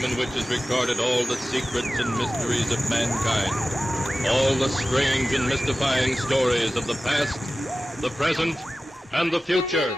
time in which is recorded all the secrets and mysteries of mankind, all the strange and mystifying stories of the past, the present, and the future.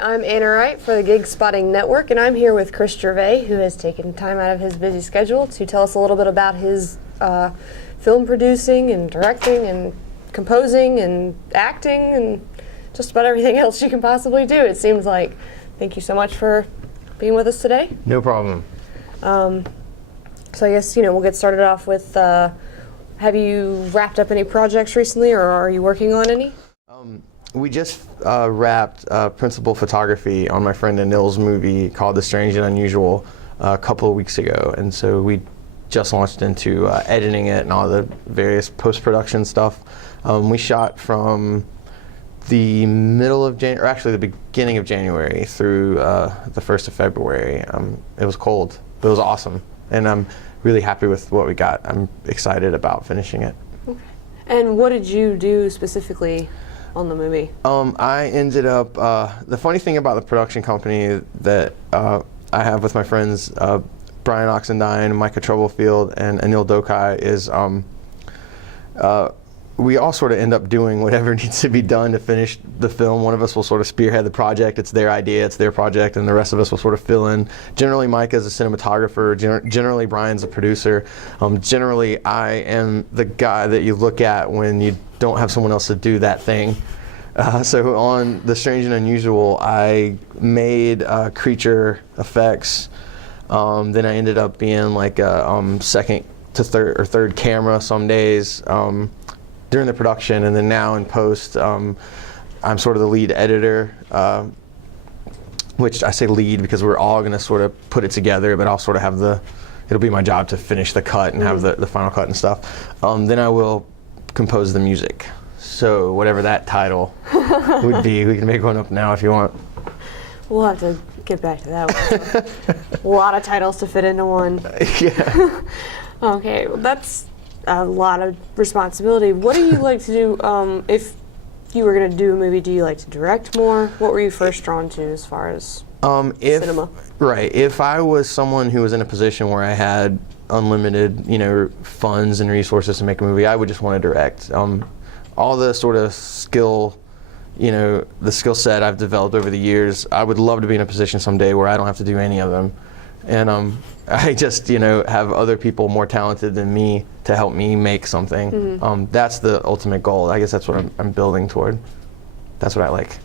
I'm Anna Wright for the Gig Spotting Network, and I'm here with Chris Gervais, who has taken time out of his busy schedule to tell us a little bit about his film producing and directing and composing and acting and just about everything else you can possibly do, it seems like. Thank you so much for being with us today. No problem. So I guess, we'll get started off with, have you wrapped up any projects recently, or are you working on any? We just wrapped principal photography on my friend Anil's movie called The Strange and Unusual a couple of weeks ago, and so we just launched into editing it and all the various post-production stuff. We shot from the middle of January, or actually the beginning of January through the 1st of February. It was cold, but it was awesome, and I'm really happy with what we got. I'm excited about finishing it. Okay. And what did you do specifically on the movie? I ended up, the funny thing about the production company that I have with my friends, Brian Oxendine, Micah Troublefield, and Anil Dokai is we all sort of end up doing whatever needs to be done to finish the film. One of us will sort of spearhead the project. It's their idea, it's their project, and the rest of us will sort of fill in. Generally, Micah is a cinematographer. Generally, Brian's a producer. Generally, I am the guy that you look at when you don't have someone else to do that thing. So on The Strange and Unusual, I made creature effects. Then I ended up being like a second to third camera some days during the production, and then now in post, I'm sort of the lead editor, which I say lead because we're all going to sort of put it together, but I'll sort of have it'll be my job to finish the cut and have the final cut and stuff. Then I will compose the music. So whatever that title would be, we can make one up now if you want. We'll have to get back to that one. A lot of titles to fit into one. Yeah. Okay, well that's a lot of responsibility. What do you like to do if you were going to do a movie? Do you like to direct more? What were you first drawn to as far as cinema? Right. If I was someone who was in a position where I had unlimited, funds and resources to make a movie, I would just want to direct. All the sort of skill, the skill set I've developed over the years, I would love to be in a position someday where I don't have to do any of them. And I just, have other people more talented than me to help me make something. Mm-hmm. That's the ultimate goal. I guess that's what I'm building toward. That's what I like.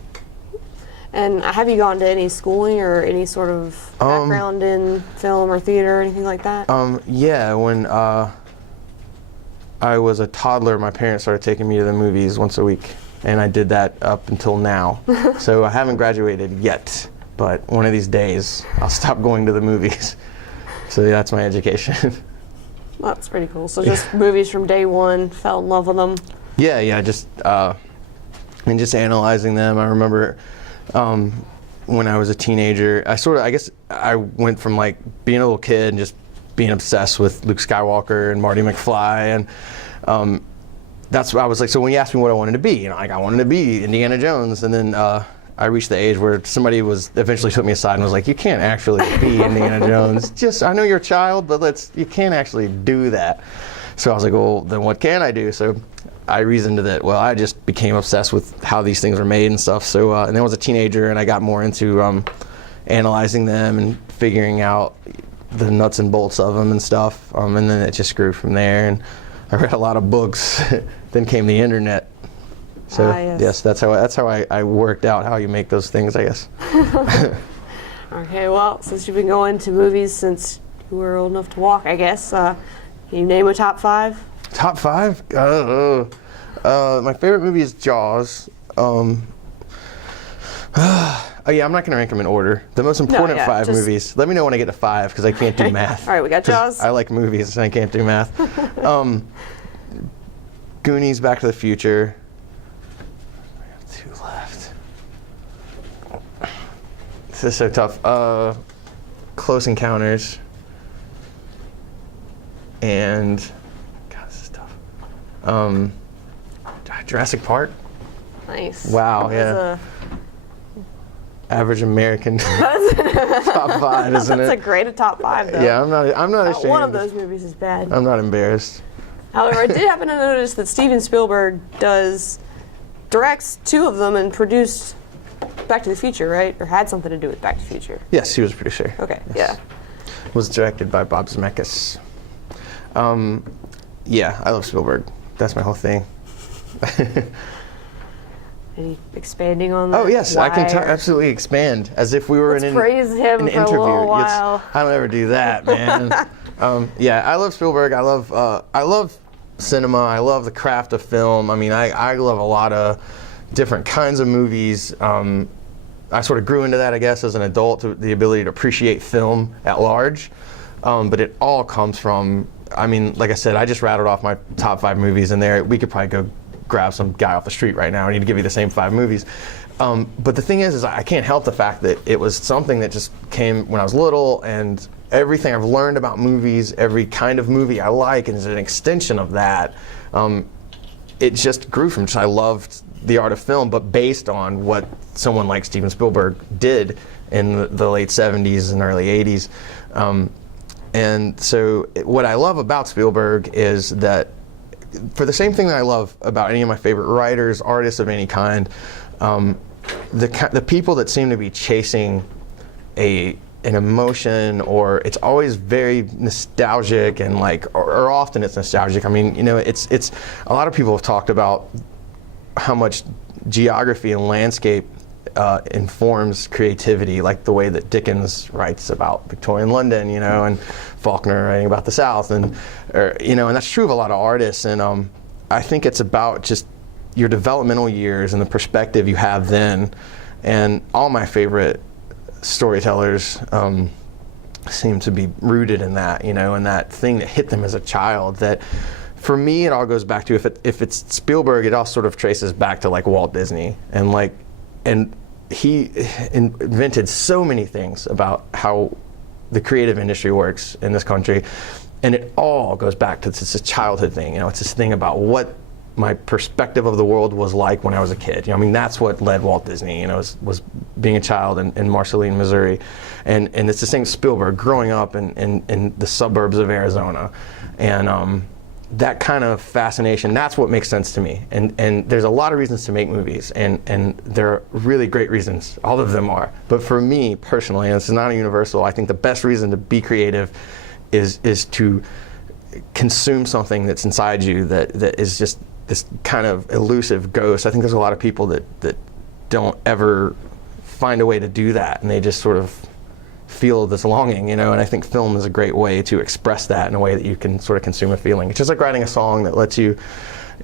And have you gone to any schooling or any sort of background in film or theater or anything like that? Yeah, when I was a toddler, my parents started taking me to the movies once a week, and I did that up until now. So I haven't graduated yet, but one of these days I'll stop going to the movies. So yeah, that's my education. That's pretty cool. So just movies from day one, fell in love with them. Yeah, just and just analyzing them. I remember when I was a teenager, I guess I went from like being a little kid and just being obsessed with Luke Skywalker and Marty McFly, and that's what I was like. So when you asked me what I wanted to be, I wanted to be Indiana Jones, and then I reached the age where somebody eventually took me aside and was like, "You can't actually be Indiana Jones. I know you're a child, but you can't actually do that." So I was like, "Well, then what can I do?" So I reasoned that. Well, I just became obsessed with how these things are made and stuff. So and then I was a teenager, and I got more into analyzing them and figuring out the nuts and bolts of them and stuff, and then it just grew from there. And I read a lot of books. Then came the internet. So yes, that's how I worked out how you make those things, I guess. Okay, well, since you've been going to movies since you were old enough to walk, I guess, can you name a top 5? Top 5? My favorite movie is Jaws. Oh yeah, I'm not going to rank them in order. The most important yeah, 5 movies. Let me know when I get to 5 because I can't do math. All right, we got Jaws. I like movies and I can't do math. Goonies, Back to the Future. I have 2 left. This is so tough. Close Encounters. And God, this is tough. Jurassic Park. Nice. Wow, yeah. Average American top 5, isn't it? That's a great top 5, though. Yeah, I'm not ashamed. One of those movies is bad. I'm not embarrassed. However, I did happen to notice that Steven Spielberg directs 2 of them and produced Back to the Future, right? Or had something to do with Back to the Future. Yes, he was a producer. Okay, yes. Yeah. Was directed by Bob Zemeckis. Yeah, I love Spielberg. That's my whole thing. Any expanding on that? Oh yes, I can absolutely expand as if we were in praise him an for interview. a little while. I don't ever do that, man. Yeah, I love Spielberg. I love cinema. I love the craft of film. I mean, I love a lot of different kinds of movies. I sort of grew into that, I guess, as an adult, the ability to appreciate film at large. But it all comes from, I mean, like I said, I just rattled off my top 5 movies, and we could probably go grab some guy off the street right now and he'd give you the same 5 movies. But the thing is I can't help the fact that it was something that just came when I was little, and everything I've learned about movies, every kind of movie I like, is an extension of that. It just grew from I loved the art of film, but based on what someone like Steven Spielberg did in the late 70s and early 80s. And so what I love about Spielberg is that, for the same thing that I love about any of my favorite writers, artists of any kind, the people that seem to be chasing an emotion, or it's always very nostalgic, and or often it's nostalgic. I mean, it's a lot of people have talked about how much geography and landscape informs creativity, like the way that Dickens writes about Victorian London, and Faulkner writing about the South, and that's true of a lot of artists. And I think it's about just your developmental years and the perspective you have then. And all my favorite storytellers seem to be rooted in that, and that thing that hit them as a child. That, for me, it all goes back to, if it's Spielberg, it all sort of traces back to Walt Disney, and he invented so many things about how the creative industry works in this country, and it all goes back to this childhood thing. It's this thing about what my perspective of the world was like when I was a kid. I mean, that's what led Walt Disney, was being a child in Marceline, Missouri. And it's the same with Spielberg, growing up in the suburbs of Arizona. And that kind of fascination, that's what makes sense to me. And there's a lot of reasons to make movies, and there are really great reasons. All of them are. But for me, personally, and this is not a universal, I think the best reason to be creative is to consume something that's inside you that is just this kind of elusive ghost. I think there's a lot of people that don't ever find a way to do that, and they just sort of feel this longing, and I think film is a great way to express that in a way that you can sort of consume a feeling. It's just like writing a song that lets you,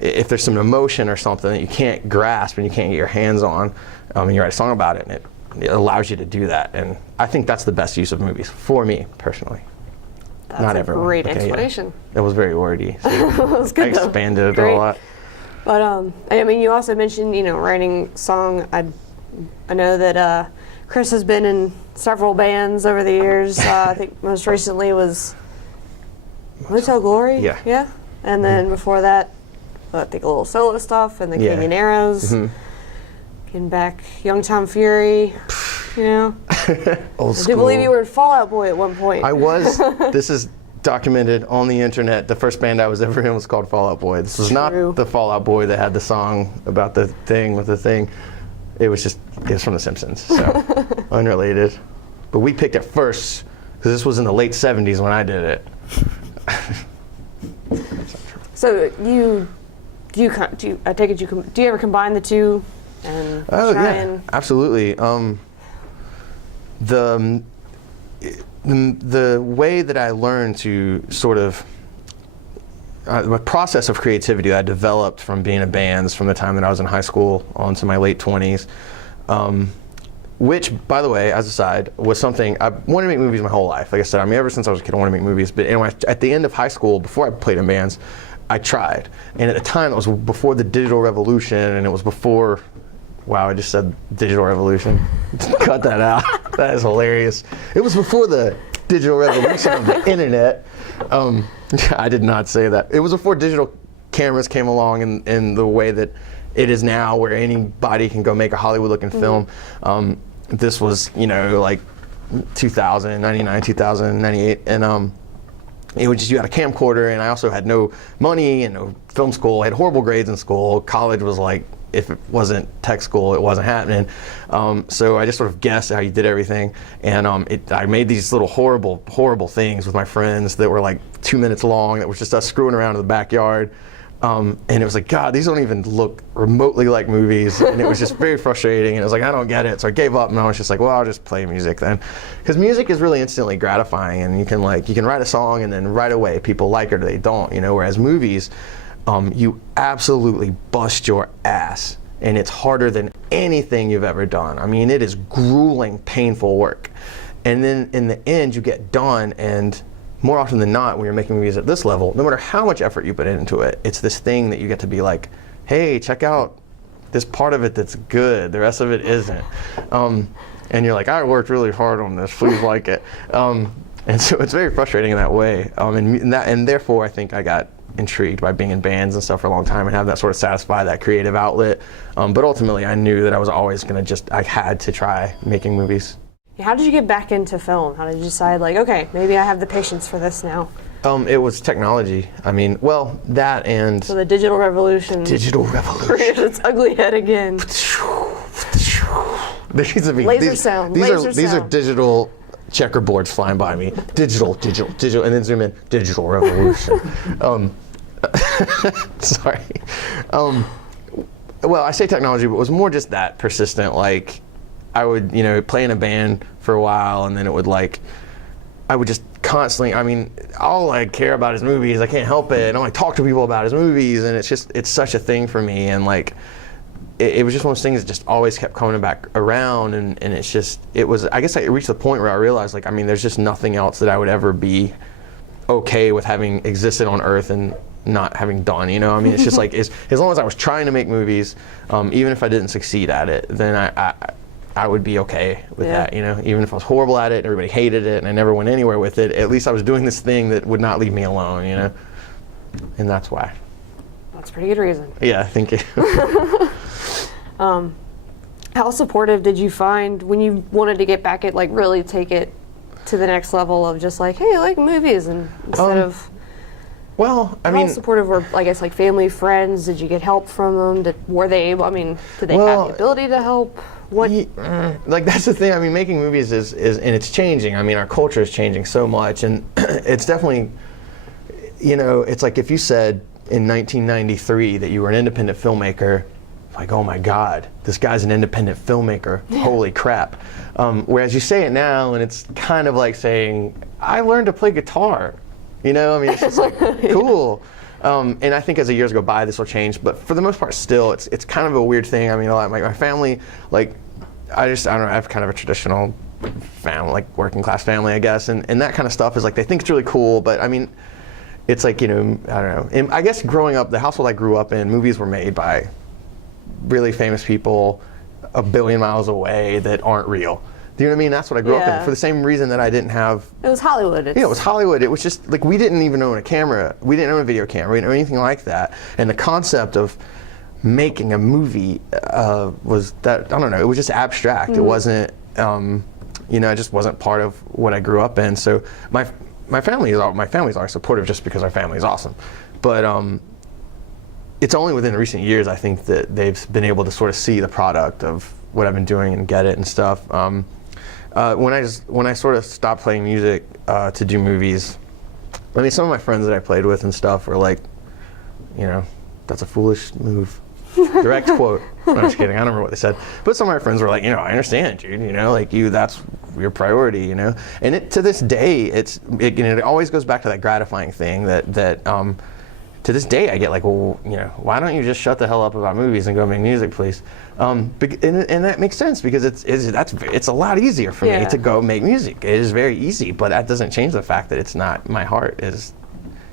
if there's some emotion or something that you can't grasp and you can't get your hands on, and you write a song about it, and it allows you to do that. And I think that's the best use of movies, for me, personally. That's Not a everyone. great Okay, explanation. Yeah. It was very wordy. So It was good, I expanded it Great. a lot. But I mean, you also mentioned, writing song. I know that Chris has been in several bands over the years. I think most recently was Motel Glory. Yeah. Yeah. And then before that, I think a little solo stuff, and the Yeah. Canyon Arrows. Mhm. Getting back, Young Tom Fury. Old I school. do believe you were in Fall Out Boy at one point. I was. This is documented on the internet. The first band I was ever in was called Fall Out Boy. This was True. not the Fall Out Boy that had the song about the thing with the thing. It was from The Simpsons, so unrelated. But we picked it first because this was in the late 70s when I did it. So I take it do you ever combine the two and try and absolutely. The way that I learned to sort of the process of creativity that I developed from being in bands from the time that I was in high school on to my late 20s which, by the way, as a side, was something I wanted to make movies my whole life. Like I said, I mean, ever since I was a kid, I wanted to make movies. But anyway, at the end of high school, before I played in bands, I tried. And at the time, it was before the digital revolution, and it was before. Wow, I just said digital revolution. Cut that out. That is hilarious. It was before the digital revolution of the internet. I did not say that. It was before digital cameras came along in the way that it is now, where anybody can go make a Hollywood-looking film. This was, like 2000, 99, 2000, 98, and it was just, you had a camcorder, and I also had no money and no film school. I had horrible grades in school. College was like, if it wasn't tech school, it wasn't happening. So I just sort of guessed how you did everything. And I made these little horrible things with my friends that were like 2 minutes long, that was just us screwing around in the backyard. And it was like, God, these don't even look remotely like movies. And it was just very frustrating. And it was like, I don't get it. So I gave up, and I was just like, well, I'll just play music then. Because music is really instantly gratifying. And you can write a song, and then right away people like it or they don't, whereas movies, you absolutely bust your ass, and it's harder than anything you've ever done. I mean, it is grueling, painful work. And then in the end, you get done, and more often than not, when you're making movies at this level, no matter how much effort you put into it, it's this thing that you get to be like, hey, check out this part of it that's good, the rest of it isn't. And you're like, I worked really hard on this, please like it. And so it's very frustrating in that way. And therefore, I think I got intrigued by being in bands and stuff for a long time and have that sort of satisfy that creative outlet. But ultimately, I knew that I was always going to I had to try making movies. How did you get back into film? How did you decide, like, okay, maybe I have the patience for this now? It was technology. I mean, well, that and... So the digital revolution. Digital revolution. Reared its ugly head again. Laser sound. These are digital checkerboards flying by me. Digital, and then zoom in. Digital revolution. Sorry. Well, I say technology, but it was more just that persistent. Like, I would, play in a band for a while, and then it would I would just constantly. I mean, all I care about is movies. I can't help it. And all I talk to people about is movies, and it's such a thing for me. And it was just one of those things that just always kept coming back around, and I guess I reached the point where I realized, there's just nothing else that I would ever be okay with having existed on Earth and not having done, it's just like, as long as I was trying to make movies, even if I didn't succeed at it, then I would be okay with that, even if I was horrible at it and everybody hated it and I never went anywhere with it, at least I was doing this thing that would not leave me alone, and that's why. That's a pretty good reason. Yeah, thank you. How supportive did you find when you wanted to get back at, really take it to the next level of just hey, I like movies, and instead of... Well, how supportive were, family, friends? Did you get help from them? Were they able, did they have the ability to help? What? That's the thing. Making movies is and it's changing. Our culture is changing so much, and it's definitely, it's like if you said in 1993 that you were an independent filmmaker, like, oh my God, this guy's an independent filmmaker. Holy crap. Whereas you say it now, and it's kind of like saying, I learned to play guitar. It's just cool. And I think as the years go by, this will change. But for the most part, still, it's kind of a weird thing. My family, I don't know, I have kind of a traditional family, working class family, I guess. And that kind of stuff is they think it's really cool. But it's I don't know. And I guess growing up, the household I grew up in, movies were made by really famous people a billion miles away that aren't real. Do you know what I mean? That's what I grew up in. For the same reason that I didn't have... It was Hollywood. It was Hollywood. It was just, we didn't even own a camera. We didn't own a video camera. We didn't own anything like that. And the concept of making a movie was that, I don't know, it was just abstract. It wasn't, it just wasn't part of what I grew up in. So my family's always supportive just because our family is awesome. But it's only within recent years, I think, that they've been able to sort of see the product of what I've been doing and get it and stuff. When I sort of stopped playing music to do movies, some of my friends that I played with and stuff were like, that's a foolish move. Direct quote. No, I'm just kidding. I don't remember what they said. But some of my friends were like, I understand, dude. That's your priority, And to this day, it always goes back to that gratifying thing that to to this day I get like, well, you know, why don't you just shut the hell up about movies and go make music, please? And that makes sense, because it's a lot easier for me to go make music. It is very easy, but that doesn't change the fact that it's not, my heart is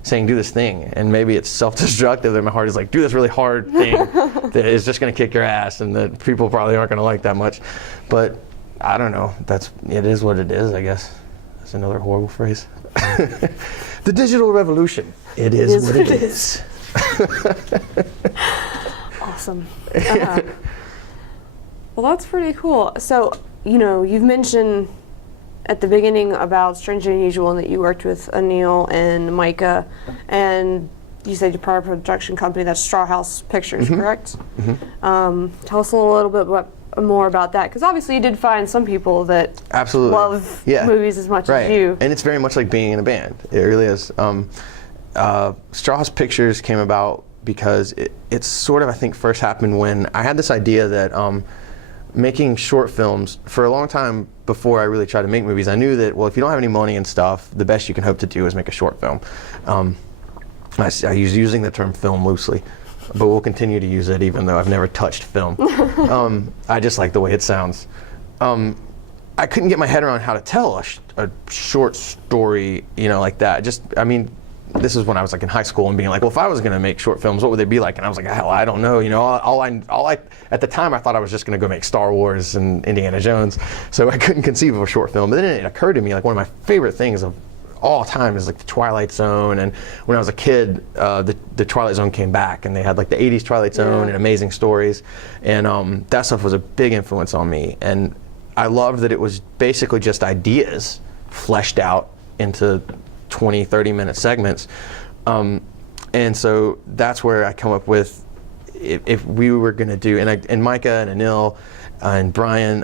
saying do this thing, and maybe it's self-destructive that my heart is like, do this really hard thing that is just going to kick your ass and that people probably aren't going to like that much. But I don't know, it is what it is, I guess. That's another horrible phrase. The digital revolution. It is what it is. Awesome. Well, that's pretty cool. So, you know, you've mentioned at the beginning about Strange and Unusual and that you worked with Anil and Micah, and you said your prior production company, that's Strawhouse Pictures, correct? Tell us a little bit more about that, because obviously you did find some people that love movies as much as you. And it's very much like being in a band. It really is. Strawhouse Pictures came about because it sort of, I think, first happened when I had this idea that making short films, for a long time before I really tried to make movies, I knew that, well, if you don't have any money and stuff, the best you can hope to do is make a short film. I use using the term film loosely, but we'll continue to use it even though I've never touched film. I just like the way it sounds. I couldn't get my head around how to tell a short story, you know, like that. I mean, this is when I was like in high school and being like, well, if I was going to make short films, what would they be like? And I was like, hell, I don't know. You know, all I at the time I thought I was just going to go make Star Wars and Indiana Jones, so I couldn't conceive of a short film. But then it occurred to me, like, one of my favorite things of all time is like the Twilight Zone. And when I was a kid, the Twilight Zone came back, and they had like the 80s Twilight Zone and Amazing Stories, and that stuff was a big influence on me. And I loved that it was basically just ideas fleshed out into 20, 30-minute segments. And so that's where I come up with, if we were going to do, and Micah and Anil and Brian,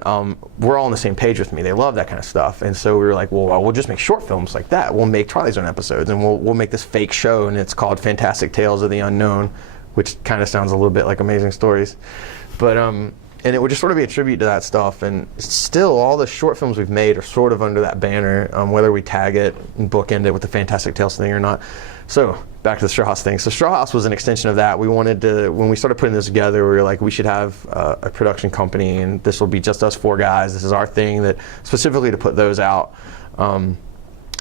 we're all on the same page with me. They love that kind of stuff. And so we were like, well, we'll just make short films like that. We'll make Twilight Zone episodes, and we'll make this fake show, and it's called Fantastic Tales of the Unknown, which kind of sounds a little bit like Amazing Stories. But and it would just sort of be a tribute to that stuff. And still, all the short films we've made are sort of under that banner, whether we tag it and bookend it with the Fantastic Tales thing or not. So back to the Strawhouse thing. So Strawhouse was an extension of that. We wanted to, when we started putting this together, we were like, we should have a production company, and this will be just us 4 guys. This is our thing, that specifically to put those out. And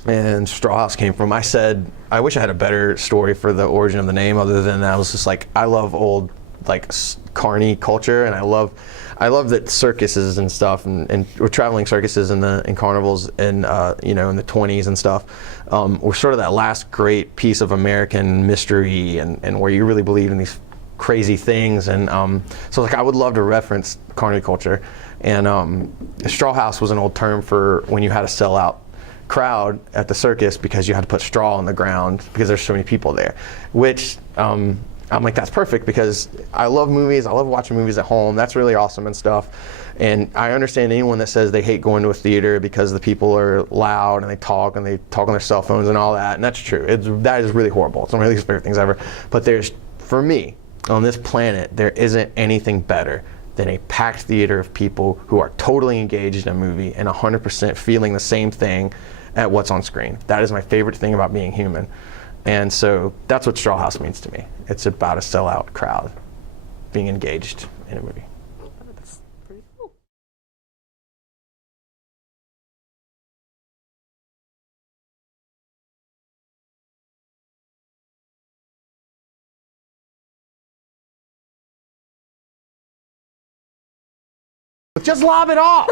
Strawhouse came from, I said, I wish I had a better story for the origin of the name, other than I was just like, I love old, like, carny culture, and I love that circuses and stuff, and we're traveling circuses in carnivals and you know, in the 20s and stuff, were sort of that last great piece of American mystery, and where you really believe in these crazy things. And so like, I would love to reference carny culture. And Strawhouse was an old term for when you had a sellout crowd at the circus, because you had to put straw on the ground because there's so many people there, which I'm like, that's perfect, because I love movies. I love watching movies at home. That's really awesome and stuff. And I understand anyone that says they hate going to a theater because the people are loud and they talk on their cell phones and all that. And that's true. That is really horrible. It's one of my least favorite things ever. But for me, on this planet, there isn't anything better than a packed theater of people who are totally engaged in a movie and 100% feeling the same thing at what's on screen. That is my favorite thing about being human. And so that's what Strawhouse means to me. It's about a sellout crowd being engaged in a movie. That's pretty cool. Just lob it off!